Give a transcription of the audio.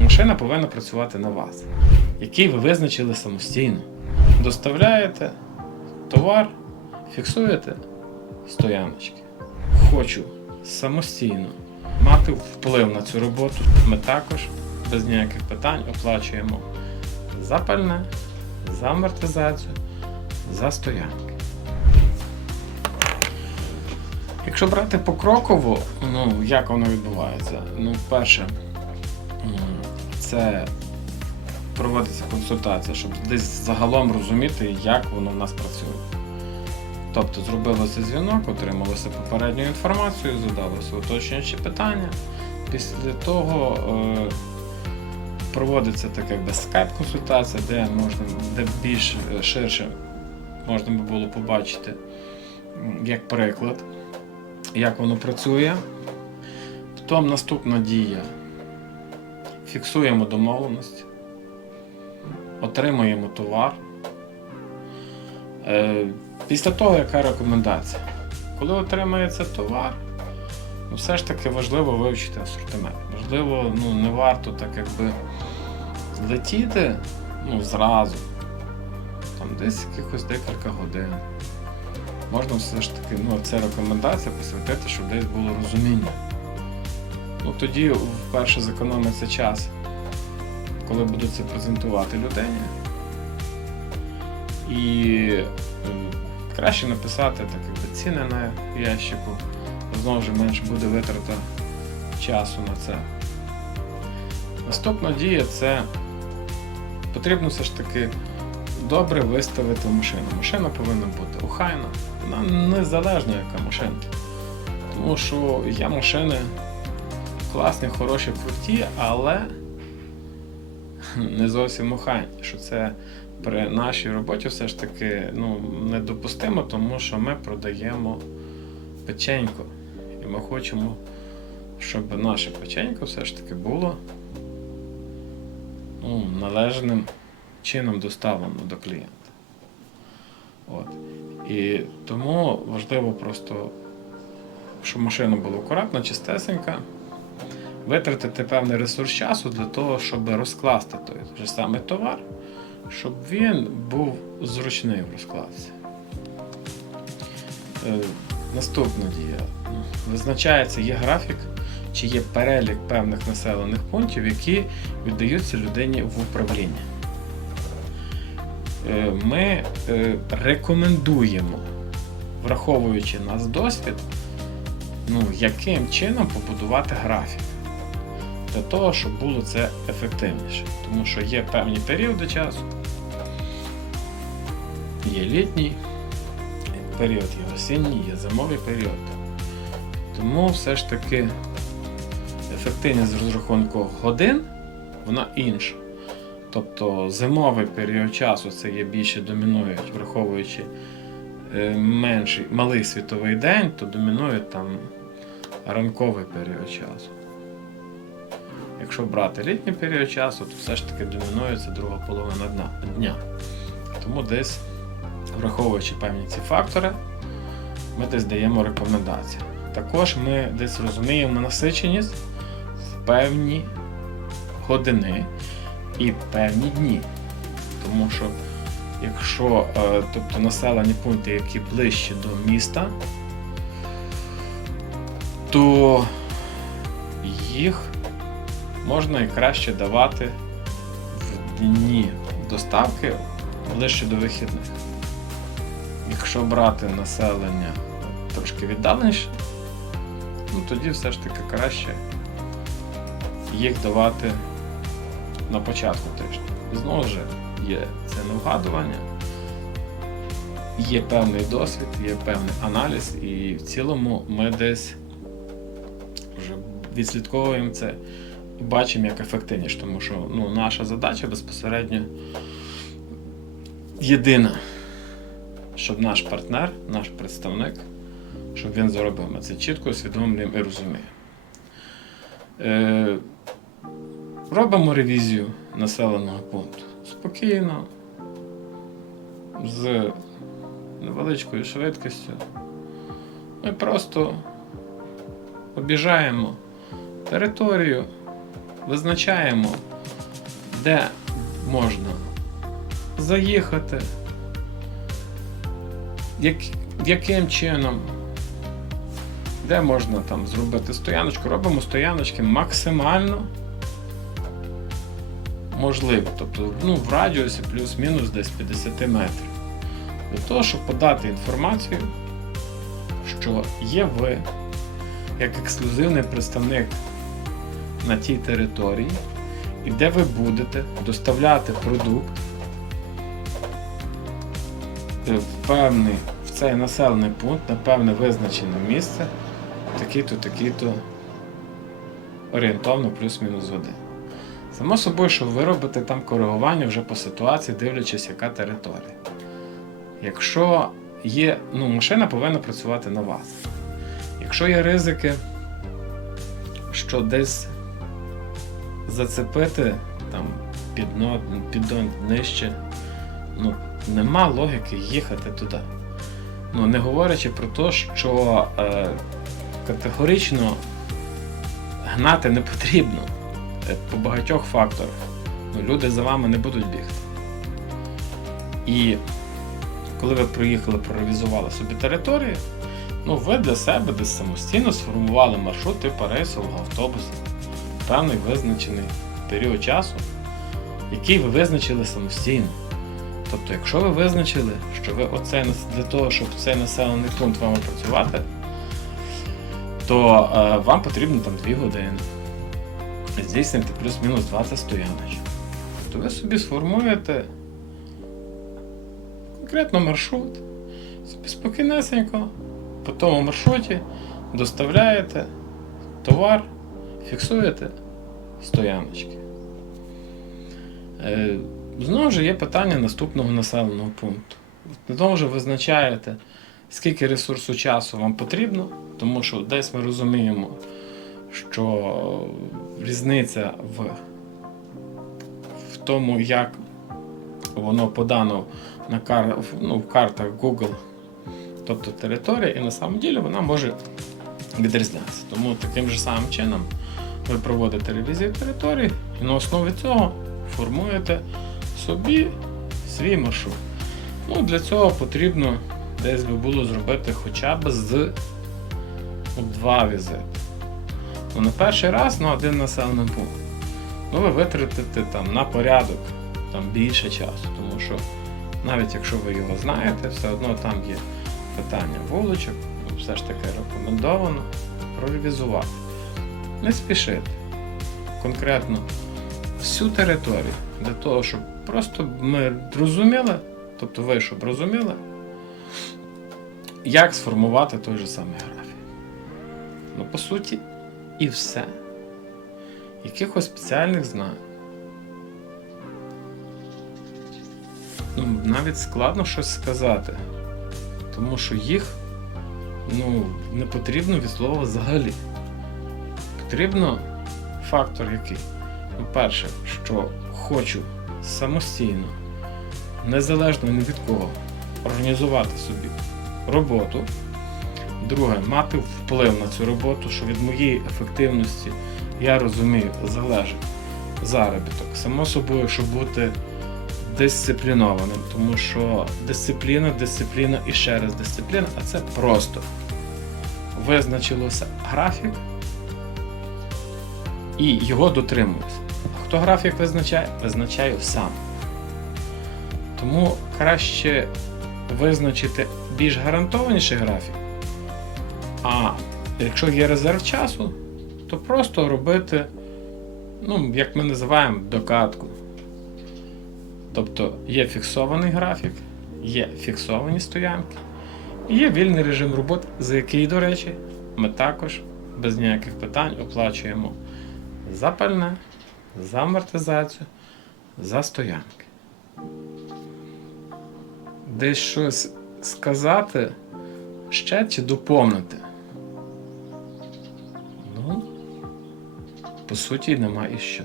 Машина повинна працювати на вас, який ви визначили самостійно. Доставляєте товар, фіксуєте стояночки. Хочу самостійно мати вплив на цю роботу. Ми також без ніяких питань оплачуємо за пальне, за амортизацію, за стоянки. Якщо брати покроково, ну як воно відбувається? Ну, перше, це проводиться консультація, щоб десь загалом розуміти, як воно в нас працює. Тобто зробилося дзвінок, отрималося попередню інформацію, задалося уточнюючі питання. Після того е, проводиться така скайп-консультація, де можна де більш е, ширше можна би було побачити, як приклад, як воно працює. Потім наступна дія. Фіксуємо домовленості, отримуємо товар. Е, Після того, яка рекомендація? Коли отримається товар, ну, все ж таки важливо вивчити асортимент. Можливо, ну, не варто так якби злетіти ну, зразу. Там десь якихось декілька годин. Можна все ж таки, ну, це рекомендація посвятити, щоб десь було розуміння. Ну, тоді вперше зекономиться час, коли будуть це презентувати людині. І е, краще написати так, якби, ціни на ящику, знову ж менше буде витрата часу на це. Наступна дія це потрібно все ж таки добре виставити машину. Машина повинна бути охайна, вона незалежна яка машина. Тому що є машини класні, хороші, круті, але не зовсім охайні. Що це при нашій роботі все ж таки ну, недопустимо, тому що ми продаємо печенько. І ми хочемо, щоб наше печенько все ж таки було ну, належним чином доставлено до клієнта. От. І тому важливо просто, щоб машина була акуратна, чистесенька, витратити певний ресурс часу для того, щоб розкласти той же самий товар, щоб він був зручний в розкладці. Е, Наступна дія. Визначається, є графік чи є перелік певних населених пунктів, які віддаються людині в управління. Е, Ми е, рекомендуємо, враховуючи наш досвід, ну, яким чином побудувати графік. Для того, щоб було це ефективніше. Тому що є певні періоди часу, є літній період, є осінній, є зимовий період. Тому все ж таки ефективність розрахунку годин вона інша. Тобто зимовий період часу це є більше домінують, враховуючи е, менший, малий світовий день, то домінує там ранковий період часу. Якщо брати літній період часу, то все ж таки домінується друга половина дна- дня. Тому десь, враховуючи певні ці фактори, ми десь даємо рекомендації. Також ми десь розуміємо насиченість в певні години і певні дні. Тому що якщо е, тобто населені пункти, які ближче до міста, то їх можна і краще давати в дні доставки ближче до вихідних. Якщо брати населення трошки віддаленіше, ну тоді все ж таки краще їх давати на початку тижня. Знову ж є це не вгадування, є певний досвід, є певний аналіз, і в цілому ми десь вже відслідковуємо це і бачимо як ефективніше, тому що ну, наша задача безпосередньо єдина, щоб наш партнер, наш представник, щоб він заробив. Ми це чітко усвідомлюємо і розуміємо. Е, робимо ревізію населеного пункту спокійно, з невеличкою швидкістю. Ми просто обіжаємо територію, визначаємо, де можна заїхати, як, яким чином, де можна там зробити стояночку. Робимо стояночки максимально можливо. Тобто ну, в радіусі плюс-мінус десь 50 метрів. Для того, щоб подати інформацію, що є ви як ексклюзивний представник на тій території, і де ви будете доставляти продукт е, в певний в цей населений пункт на певне визначене місце, такий-то, такий-то орієнтовно плюс-мінус один. Само собою, що ви робите там коригування вже по ситуації, дивлячись, яка територія. Якщо є, ну, машина повинна працювати на вас. Якщо є ризики, що десь зацепити там піддон, піддон нижче, ну, нема логіки їхати туди. Ну, не говорячи про те, що е, категорично гнати не потрібно е, по багатьох факторах. Ну, люди за вами не будуть бігти. І коли ви приїхали, проревізували собі територію, ну ви для себе десь самостійно сформували маршрут типу рейсового автобуса певний визначений період часу, який ви визначили самостійно. Тобто, якщо ви визначили, що ви нас- для того, щоб цей населений пункт вам опрацювати, то е, вам потрібно там 2 години. Здійснити плюс-мінус 20 стояночок. То ви собі сформуєте конкретно маршрут, собі спокійнесенько по тому маршруті доставляєте товар, фіксуєте стояночки. Е, Знову ж є питання наступного населеного пункту. Знову ж визначаєте, скільки ресурсу часу вам потрібно, тому що десь ми розуміємо, що різниця в, в тому, як воно подано на кар... ну, в картах Google, тобто територія, і на самом ділі вона може відрізнятися. Тому таким же самим чином ви проводите ревізію території і на основі цього формуєте собі свій маршрут. Ну, для цього потрібно десь би було зробити хоча б з ну, два візити. Ну, на перший раз на один населений пункт. Ну, ви витратите там на порядок там більше часу, тому що навіть якщо ви його знаєте, все одно там є питання вуличок, ну, все ж таки рекомендовано проревізувати. Не спішити. Конкретно всю територію для того, щоб просто ми розуміли, тобто ви щоб розуміли, як сформувати той же самий графік. Ну, по суті, і все. Якихось спеціальних знань. Ну, навіть складно щось сказати, тому що їх ну, не потрібно від слова взагалі. Потрібно фактор який? Ну, перше, що хочу самостійно, незалежно ні від кого, організувати собі роботу. Друге, мати вплив на цю роботу, що від моєї ефективності, я розумію, залежить заробіток. Само собою, щоб бути дисциплінованим, тому що дисципліна, дисципліна і ще раз дисципліна, а це просто визначилося графік і його дотримуюся. А хто графік визначає? Визначаю сам. Тому краще визначити більш гарантованіший графік. А якщо є резерв часу, то просто робити, ну, як ми називаємо, докатку. Тобто є фіксований графік, є фіксовані стоянки, і є вільний режим роботи, за який, до речі, ми також без ніяких питань оплачуємо за пальне, за амортизацію, за стоянки. Десь щось сказати ще чи доповнити. Ну, по суті, нема і що.